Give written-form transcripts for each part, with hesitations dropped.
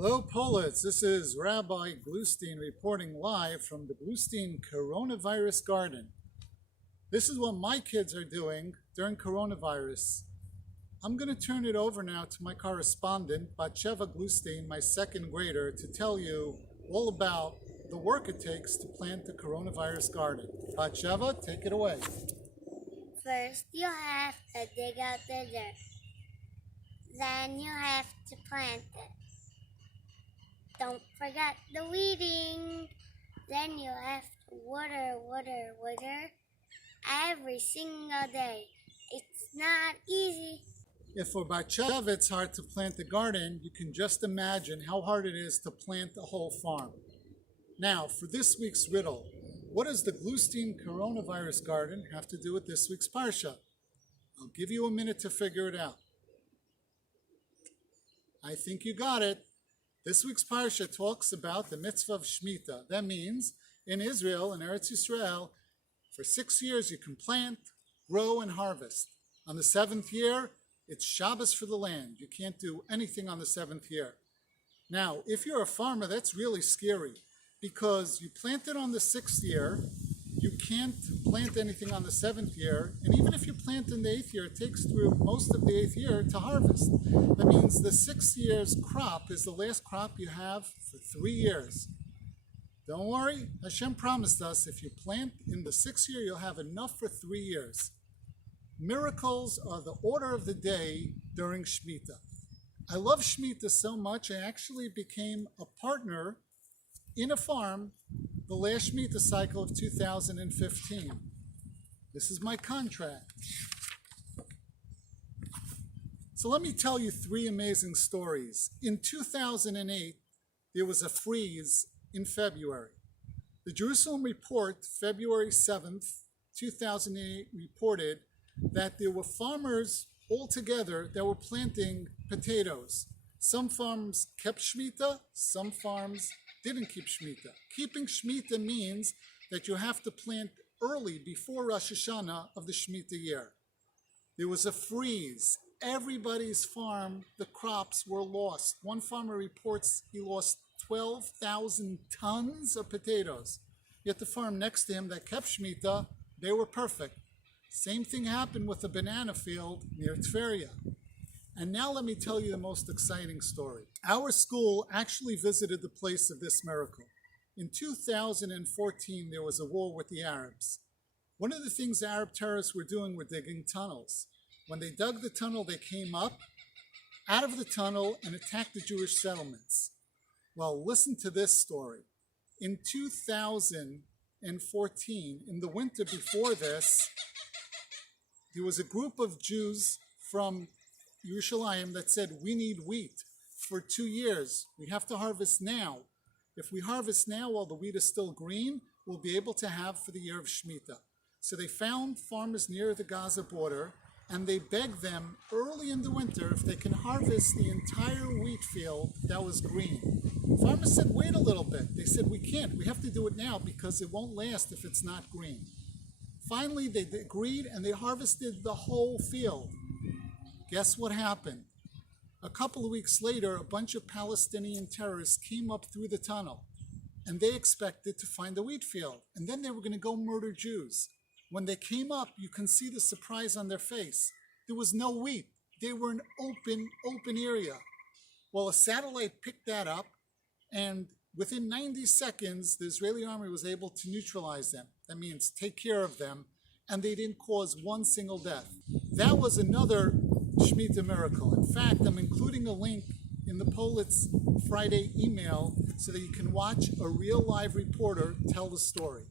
Hello, Polis. This is Rabbi Glustein reporting live from the Glustein Coronavirus Garden. This is what my kids are doing during coronavirus. I'm going to turn it over now to my correspondent, Batsheva Glustein, my second grader, to tell you all about the work it takes to plant the coronavirus garden. Batsheva, take it away. First, you have to dig out the dirt. Then you have to plant it. Don't forget the weeding. Then you have to water every single day. It's not easy. If for Batsheva it's hard to plant the garden, you can just imagine how hard it is to plant a whole farm. Now, for this week's riddle, what does the Glustein Coronavirus Garden have to do with this week's Parsha? I'll give you a minute to figure it out. I think you got it. This week's Parsha talks about the mitzvah of Shemitah. That means in Israel, in Eretz Yisrael, for 6 years you can plant, grow, and harvest. On the 7th year, it's Shabbos for the land. You can't do anything on the 7th year. Now, if you're a farmer, that's really scary because you planted on the 6th year, you can't plant anything on the 7th year, and even if you plant in the 8th year, it takes through most of the 8th year to harvest. That means the 6th year's crop is the last crop you have for 3 years. Don't worry, Hashem promised us if you plant in the 6th year, you'll have enough for 3 years. Miracles are the order of the day during Shemitah. I love Shemitah so much, I actually became a partner in a farm the last Shemitah cycle of 2015. This is my contract. So let me tell you 3 amazing stories. In 2008, there was a freeze in February. The Jerusalem Report, February 7th, 2008, reported that there were farmers all together that were planting potatoes. Some farms kept Shemitah, some farms didn't keep Shemitah. Keeping Shemitah means that you have to plant early before Rosh Hashanah of the Shemitah year. There was a freeze. Everybody's farm, the crops were lost. One farmer reports he lost 12,000 tons of potatoes. Yet the farm next to him that kept Shemitah, they were perfect. Same thing happened with the banana field near Tveria. And now let me tell you the most exciting story. Our school actually visited the place of this miracle. In 2014, there was a war with the Arabs. One of the things the Arab terrorists were doing were digging tunnels. When they dug the tunnel, they came up out of the tunnel and attacked the Jewish settlements. Well, listen to this story. In 2014, in the winter before this, there was a group of Jews from Yerushalayim that said, we need wheat for 2 years. We have to harvest now. If we harvest now while the wheat is still green, we'll be able to have for the year of Shemitah. So they found farmers near the Gaza border, and they begged them early in the winter if they can harvest the entire wheat field that was green. Farmers said, wait a little bit. They said, we can't. We have to do it now because it won't last if it's not green. Finally, they agreed, and they harvested the whole field. Guess what happened? A couple of weeks later, a bunch of Palestinian terrorists came up through the tunnel, and they expected to find the wheat field, and then they were going to go murder Jews. When they came up, you can see the surprise on their face. There was no wheat. They were an open area. Well, a satellite picked that up, and within 90 seconds, the Israeli army was able to neutralize them. That means take care of them, and they didn't cause one single death. That was another Shemitah miracle. In fact, I'm including a link in the Politz Friday email so that you can watch a real live reporter tell the story.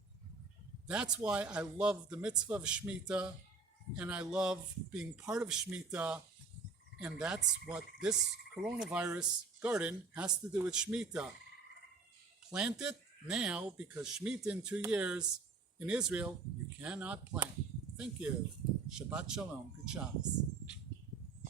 That's why I love the mitzvah of Shemitah, and I love being part of Shemitah, and that's what this coronavirus garden has to do with Shemitah. Plant it now, because Shemitah in 2 years in Israel, you cannot plant. Thank you. Shabbat Shalom. Good Shabbos.